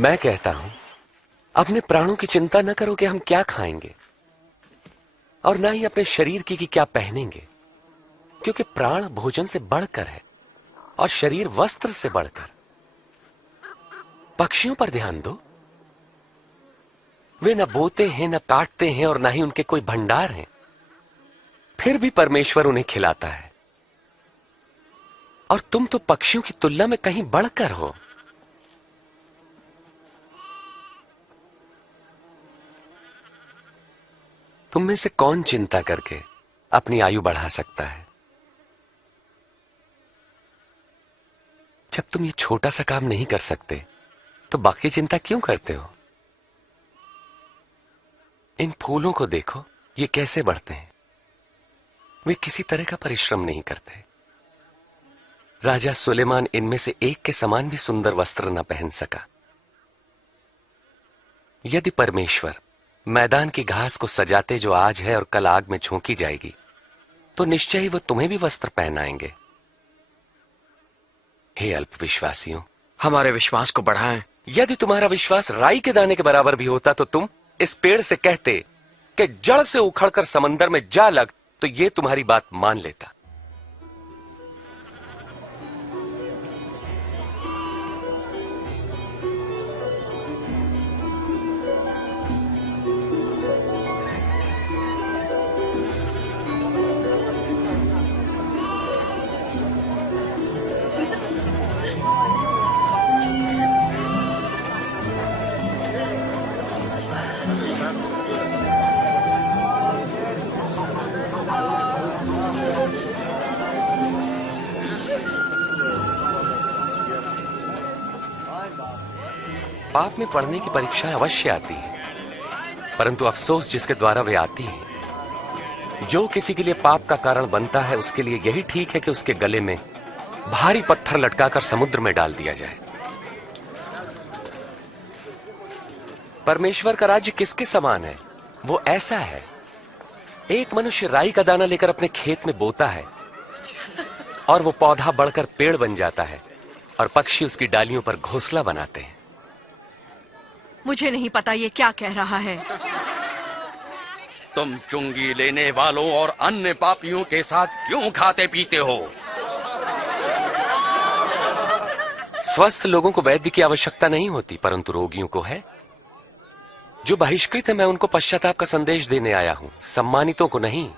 मैं कहता हूं, अपने प्राणों की चिंता न करो कि हम क्या खाएंगे, और ना ही अपने शरीर की कि क्या पहनेंगे, क्योंकि प्राण भोजन से बढ़कर है और शरीर वस्त्र से बढ़कर। पक्षियों पर ध्यान दो, वे न बोते हैं, न काटते हैं, और न ही उनके कोई भंडार हैं, फिर भी परमेश्वर उन्हें खिलाता है। और तुम तो पक्षियों की तुलना में कहीं बढ़कर हो। तुम में से कौन चिंता करके अपनी आयु बढ़ा सकता है? जब तुम ये छोटा सा काम नहीं कर सकते तो बाकी चिंता क्यों करते हो? इन फूलों को देखो, ये कैसे बढ़ते हैं। वे किसी तरह का परिश्रम नहीं करते। राजा सुलेमान इनमें से एक के समान भी सुंदर वस्त्र न पहन सका। यदि परमेश्वर मैदान की घास को सजाते जो आज है और कल आग में झोंकी जाएगी, तो निश्चय ही वो तुम्हें भी वस्त्र पहनाएंगे। हे अल्पविश्वासियों, हमारे विश्वास को बढ़ाएं। यदि तुम्हारा विश्वास राई के दाने के बराबर भी होता तो तुम इस पेड़ से कहते कि जड़ से उखड़कर समंदर में जा लग, तो ये तुम्हारी बात मान लेता। पाप में पड़ने की परीक्षा अवश्य आती है, परंतु अफसोस जिसके द्वारा वे आती है। जो किसी के लिए पाप का कारण बनता है, उसके लिए यही ठीक है कि उसके गले में भारी पत्थर लटकाकर समुद्र में डाल दिया जाए। परमेश्वर का राज्य किसके समान है? वो ऐसा है, एक मनुष्य राई का दाना लेकर अपने खेत में बोता है और वो पौधा बढ़कर पेड़ बन जाता है और पक्षी उसकी डालियों पर घोंसला बनाते हैं। मुझे नहीं पता ये क्या कह रहा है। तुम चुंगी लेने वालों और अन्य पापियों के साथ क्यों खाते पीते हो? स्वस्थ लोगों को वैद्य की आवश्यकता नहीं होती, परंतु रोगियों को है। जो बहिष्कृत है, मैं उनको पश्चाताप का संदेश देने आया हूं, सम्मानितों को नहीं।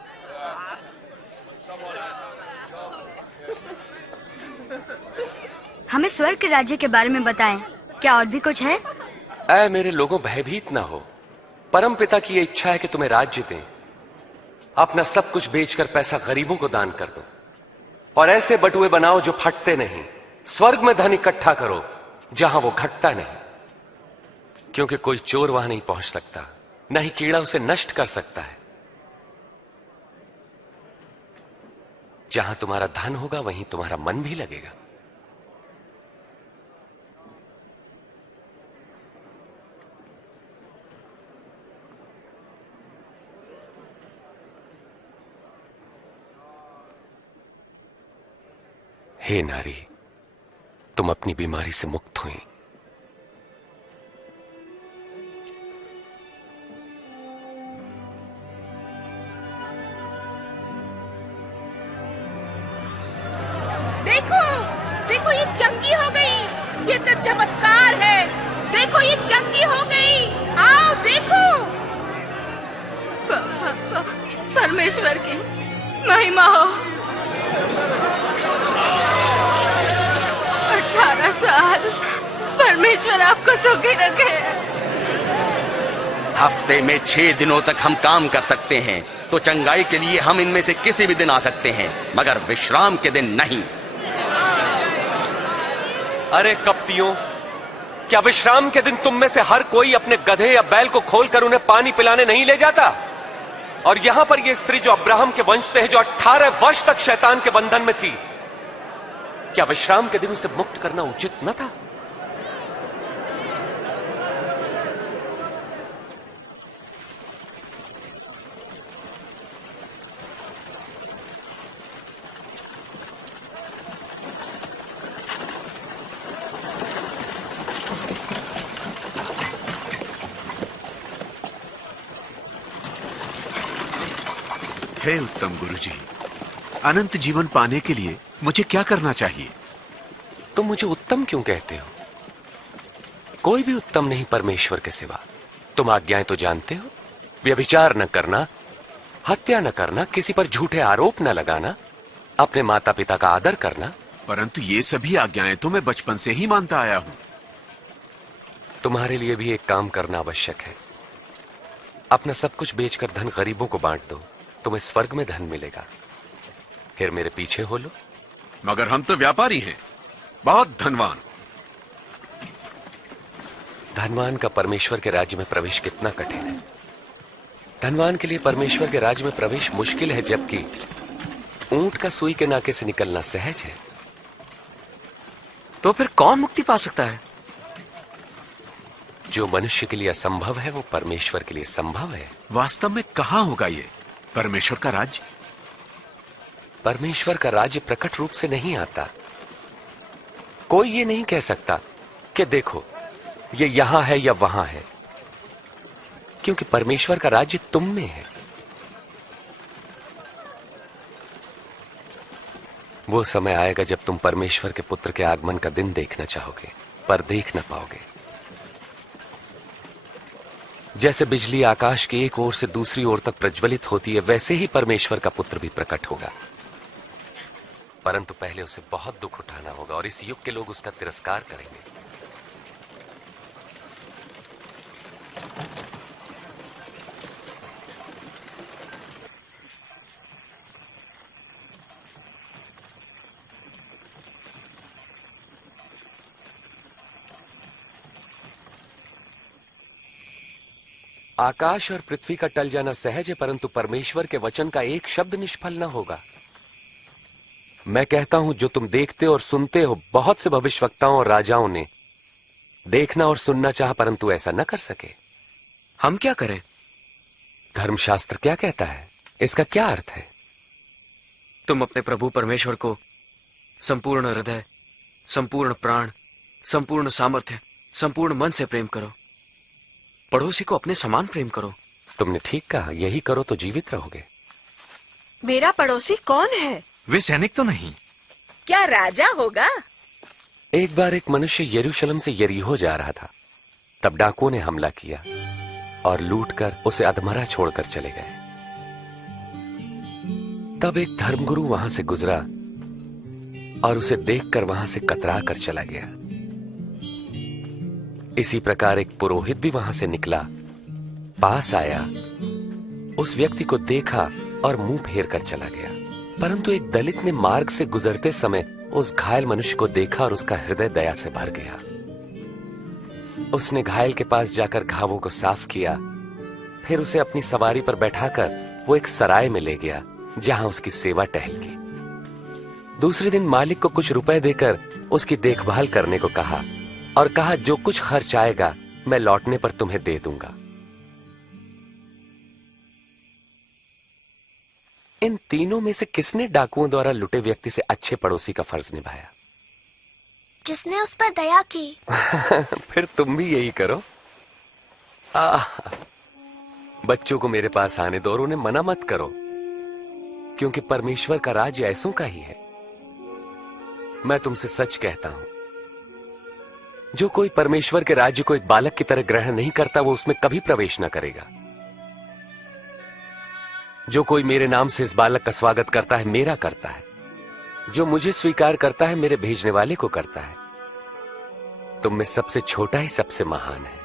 हमें स्वर्ग के राज्य के बारे में बताएं। क्या और भी कुछ है? ऐ मेरे लोगों, भयभीत ना हो। परम पिता की यह इच्छा है कि तुम्हें राज्य दें। अपना सब कुछ बेचकर पैसा गरीबों को दान कर दो और ऐसे बटुए बनाओ जो फटते नहीं। स्वर्ग में धन इकट्ठा करो जहां वो घटता नहीं, क्योंकि कोई चोर वहां नहीं पहुंच सकता, न ही कीड़ा उसे नष्ट कर सकता है। जहां तुम्हारा धन होगा वहीं तुम्हारा मन भी लगेगा। हे नारी, तुम अपनी बीमारी से मुक्त हुई। देखो, देखो ये चंगी हो गई। ये तो चमत्कार है। देखो ये चंगी हो गई। आओ देखो। परमेश्वर की महिमा हो। 18 साल। परमेश्वर आपको सुखी रखे। हफ्ते में 6 दिनों तक हम काम कर सकते हैं, तो चंगाई के लिए हम इनमें से किसी भी दिन आ सकते हैं, मगर विश्राम के दिन नहीं। अरे कपटियों, क्या विश्राम के दिन तुम में से हर कोई अपने गधे या बैल को खोलकर उन्हें पानी पिलाने नहीं ले जाता? और यहां पर यह स्त्री जो अब्राहम के वंश से है, जो 18 वर्ष तक शैतान के बंधन में थी, क्या विश्राम के दिन उसे मुक्त करना उचित न था? हे उत्तम गुरुजी, अनंत जीवन पाने के लिए मुझे क्या करना चाहिए? तुम मुझे उत्तम क्यों कहते हो? कोई भी उत्तम नहीं परमेश्वर के सिवा। तुम आज्ञाएं तो जानते हो, व्यभिचार न करना, हत्या न करना, किसी पर झूठे आरोप न लगाना, अपने माता पिता का आदर करना। परंतु ये सभी आज्ञाएं तो मैं बचपन से ही मानता आया हूं। तुम्हारे लिए भी एक काम करना आवश्यक है। अपना सब कुछ बेचकर धन गरीबों को बांट दो, तुम्हें स्वर्ग में धन मिलेगा। फिर मेरे पीछे हो लो। मगर हम तो व्यापारी हैं, बहुत धनवान। धनवान का परमेश्वर के राज्य में प्रवेश कितना कठिन है। धनवान के लिए परमेश्वर के राज्य में प्रवेश मुश्किल है, जबकि ऊंट का सुई के नाके से निकलना सहज है। तो फिर कौन मुक्ति पा सकता है? जो मनुष्य के लिए असंभव है वो परमेश्वर के लिए संभव है। वास्तव में कहां होगा ये परमेश्वर का राज्य? परमेश्वर का राज्य प्रकट रूप से नहीं आता। कोई ये नहीं कह सकता कि देखो ये यहां है या वहां है, क्योंकि परमेश्वर का राज्य तुम में है। वो समय आएगा जब तुम परमेश्वर के पुत्र के आगमन का दिन देखना चाहोगे, पर देख ना पाओगे। जैसे बिजली आकाश की एक ओर से दूसरी ओर तक प्रज्वलित होती है, वैसे ही परमेश्वर का पुत्र भी प्रकट होगा। परंतु पहले उसे बहुत दुख उठाना होगा और इस युग के लोग उसका तिरस्कार करेंगे। आकाश और पृथ्वी का टल जाना सहज है, परंतु परमेश्वर के वचन का एक शब्द निष्फल न होगा। मैं कहता हूं, जो तुम देखते और सुनते हो, बहुत से भविष्यवक्ताओं और राजाओं ने देखना और सुनना चाहा, परंतु ऐसा न कर सके। हम क्या करें? धर्मशास्त्र क्या कहता है? इसका क्या अर्थ है? तुम अपने प्रभु परमेश्वर को संपूर्ण हृदय, संपूर्ण प्राण, संपूर्ण सामर्थ्य, संपूर्ण मन से प्रेम करो। पड़ोसी को अपने समान प्रेम करो। तुमने ठीक कहा, यही करो तो जीवित रहोगे। मेरा पड़ोसी कौन है? वे सैनिक तो नहीं? क्या राजा होगा? एक बार एक मनुष्य यरूशलेम से यरीहो जा रहा था। तब डाकुओं ने हमला किया और लूटकर उसे अधमरा छोड़कर चले गए। तब एक धर्मगुरु वहां से गुजरा और उसे देखकर वहां से कतरा कर चला गया। इसी प्रकार एक पुरोहित भी वहां से निकला, पास आया, उस व्यक्ति को देखा और मुंह फेर कर चला गया। परंतु एक दलित ने मार्ग से गुजरते समय उस घायल मनुष्य को देखा और उसका हृदय दया से भर गया। उसने घायल के पास जाकर घावों को साफ किया, फिर उसे अपनी सवारी पर बैठाकर वो एक सराय में ले गया, जहां उसकी सेवा टहल की। दूसरे दिन मालिक को कुछ रुपए देकर उसकी देखभाल करने को कहा और कहा, जो कुछ खर्च आएगा मैं लौटने पर तुम्हें दे दूंगा। इन तीनों में से किसने डाकुओं द्वारा लुटे व्यक्ति से अच्छे पड़ोसी का फर्ज निभाया? जिसने उस पर दया की। फिर तुम भी यही करो। बच्चों को मेरे पास आने दो और उन्हें मना मत करो, क्योंकि परमेश्वर का राज्य ऐसों का ही है। मैं तुमसे सच कहता हूं, जो कोई परमेश्वर के राज्य को एक बालक की तरह ग्रहण नहीं करता, वो उसमें कभी प्रवेश न करेगा। जो कोई मेरे नाम से इस बालक का स्वागत करता है, मेरा करता है। जो मुझे स्वीकार करता है, मेरे भेजने वाले को करता है। तुम में सबसे छोटा ही सबसे महान है।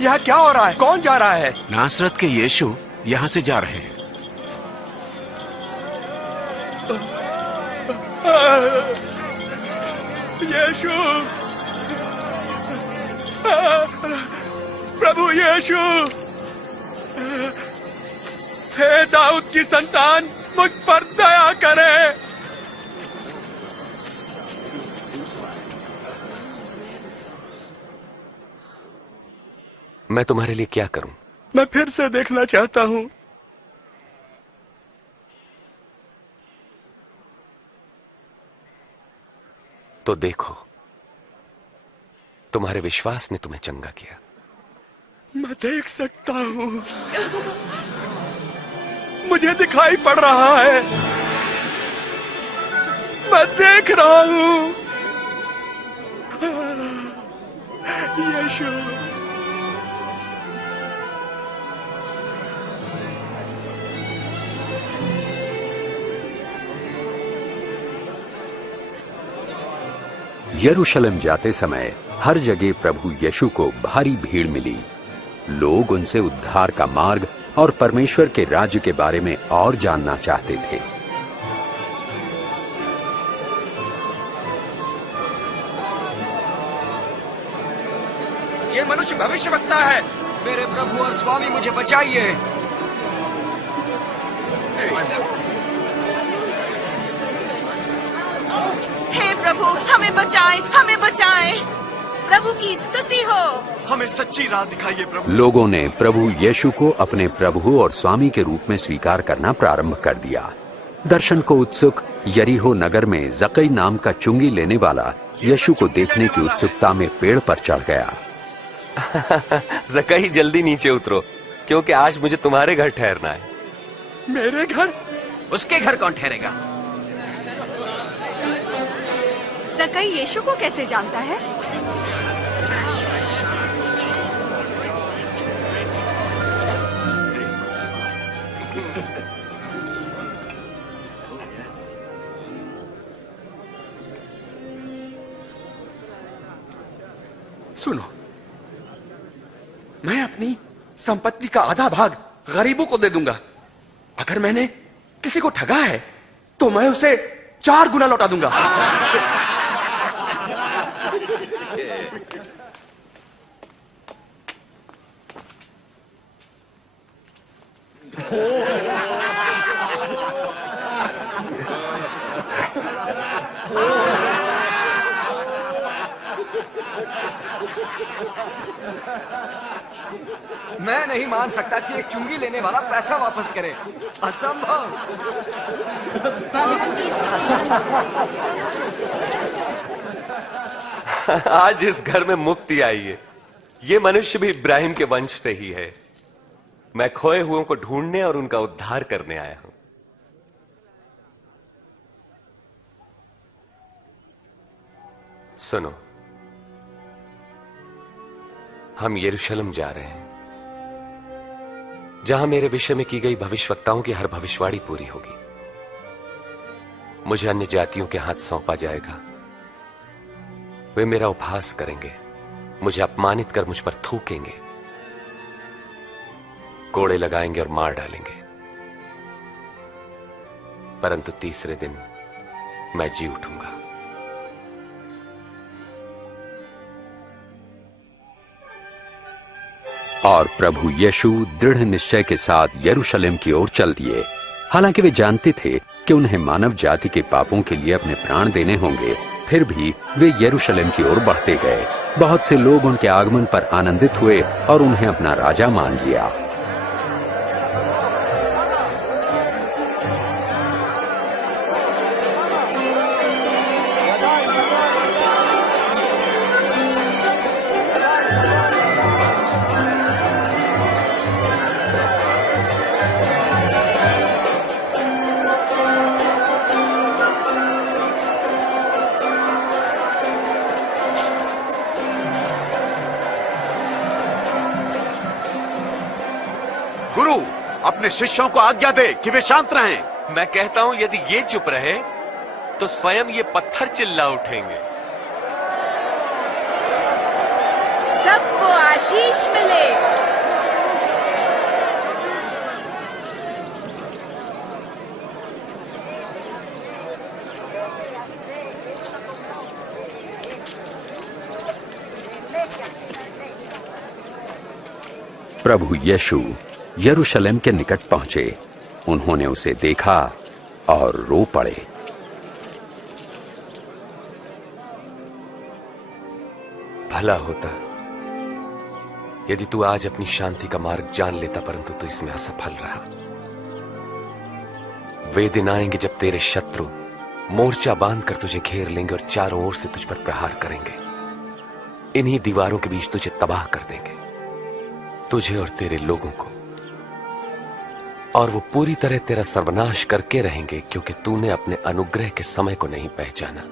यहाँ क्या हो रहा है? कौन जा रहा है? नासरत के यीशु यहाँ से जा रहे हैं। यीशु, प्रभु यीशु, हे दाऊद की संतान, मुझ पर दया करे। मैं तुम्हारे लिए क्या करूं? मैं फिर से देखना चाहता हूं। तो देखो, तुम्हारे विश्वास ने तुम्हें चंगा किया। मैं देख सकता हूं, मुझे दिखाई पड़ रहा है, मैं देख रहा हूं। यीशु, यरूशलेम जाते समय हर जगह प्रभु यीशु को भारी भीड़ मिली। लोग उनसे उद्धार का मार्ग और परमेश्वर के राज्य के बारे में और जानना चाहते थे। ये मनुष्य भविष्यवक्ता है। मेरे प्रभु और स्वामी, मुझे बचाइए। हे प्रभु, हमें बचाएं, हमें बचाएं। प्रभु की स्तुति हो। हमें सच्ची राह दिखाइए प्रभु। लोगों ने प्रभु यीशु को अपने प्रभु और स्वामी के रूप में स्वीकार करना प्रारंभ कर दिया। दर्शन को उत्सुक यरीहो नगर में जकई नाम का चुंगी लेने वाला यीशु को देखने की उत्सुकता में पेड़ पर चढ़ गया। जकई, जल्दी नीचे उतरो, क्योंकि आज मुझे तुम्हारे घर ठहरना है। मेरे घर? उसके घर कौन ठहरेगा? जकई यीशु को कैसे जानता है? सुनो, मैं अपनी संपत्ति का आधा भाग गरीबों को दे दूंगा। अगर मैंने किसी को ठगा है तो मैं उसे 4 गुना लौटा दूंगा। मैं नहीं मान सकता कि एक चुंगी लेने वाला पैसा वापस करे। असंभव। आज इस घर में मुक्ति आई है। ये मनुष्य भी इब्राहिम के वंश से ही है। मैं खोए हुओं को ढूंढने और उनका उद्धार करने आया हूं। सुनो, हम यरूशलेम जा रहे हैं, जहां मेरे विषय में की गई भविष्यवक्ताओं की हर भविष्यवाणी पूरी होगी। मुझे अन्य जातियों के हाथ सौंपा जाएगा। वे मेरा उपहास करेंगे, मुझे अपमानित कर मुझ पर थूकेंगे, कोड़े लगाएंगे और मार डालेंगे। परंतु तीसरे दिन मैं जी उठूंगा। और प्रभु यीशु दृढ़ निश्चय के साथ यरूशलेम की ओर चल दिए। हालांकि वे जानते थे कि उन्हें मानव जाति के पापों के लिए अपने प्राण देने होंगे, फिर भी वे यरूशलेम की ओर बढ़ते गए। बहुत से लोग उनके आगमन पर आनंदित हुए और उन्हें अपना राजा मान लिया। गुरु, अपने शिष्यों को आज्ञा दे कि वे शांत रहें। मैं कहता हूं, यदि ये चुप रहे तो स्वयं ये पत्थर चिल्ला उठेंगे। सबको आशीष मिले। प्रभु यीशु यरूशलेम के निकट पहुंचे। उन्होंने उसे देखा और रो पड़े। भला होता यदि तू आज अपनी शांति का मार्ग जान लेता, परंतु तू इसमें असफल रहा। वे दिन आएंगे जब तेरे शत्रु मोर्चा बांधकर तुझे घेर लेंगे और चारों ओर से तुझ पर प्रहार करेंगे। इन्हीं दीवारों के बीच तुझे तबाह कर देंगे, तुझे और तेरे लोगों को, और वो पूरी तरह तेरा सर्वनाश करके रहेंगे, क्योंकि तूने अपने अनुग्रह के समय को नहीं पहचाना।